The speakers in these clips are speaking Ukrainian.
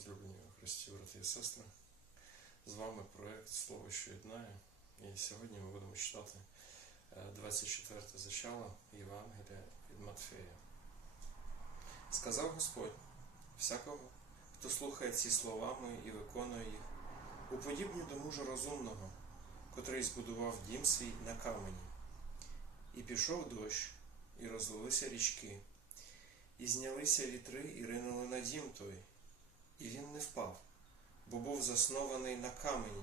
возлюблені Христі, брати і сестри. З вами проект Слово, що єднає. І сьогодні ми будемо читати е, 24 зачало Євангелія від Матфея. Сказав Господь, всякого, хто слухає ці слова мої і виконує їх, уподібню до мужа розумного, котрий збудував дім свій на камені. І пішов дощ, і розлилися річки, і знялися вітри, і ринули на дім той, і він не впав, бо був заснований на камені.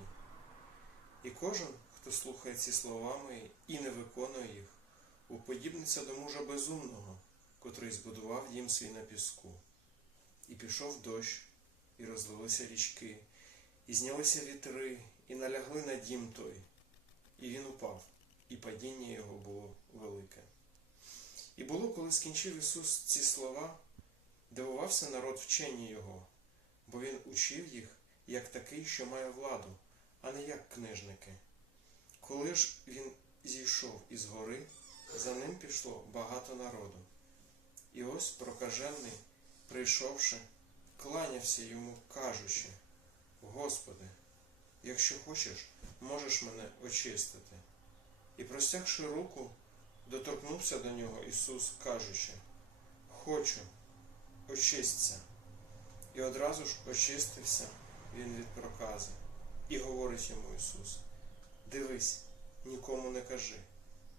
І кожен, хто слухає ці слова і не виконує їх, уподібниться до мужа безумного, котрий збудував дім свій на піску. І пішов дощ, і розлилися річки, і знялися вітри, і налягли на дім той, і він упав, і падіння його було велике. І було, коли скінчив Ісус ці слова, дивувався народ вченні Його, бо Він учив їх як такий, що має владу, а не як книжники. Коли ж він зійшов із гори, за ним пішло багато народу. І ось прокажений, прийшовши, кланявся йому, кажучи: Господи, якщо хочеш, можеш мене очистити. І простягши руку, доторкнувся до нього Ісус, кажучи: Хочу, очисться. І одразу ж очистився він від прокази. І говорить йому Ісус: Дивись, нікому не кажи,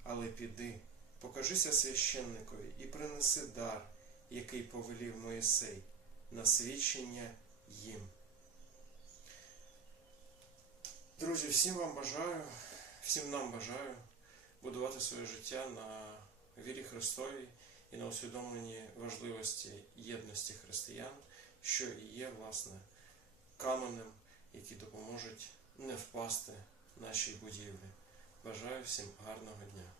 але піди, покажися священникові і принеси дар, який повелів Моїсей, на свідчення їм. Друзі, всім вам бажаю, всім нам бажаю будувати своє життя на вірі Христовій і на усвідомленні важливості єдності християн, що і є, власне, каменем, які допоможуть не впасти нашій будівлі. Бажаю всім гарного дня.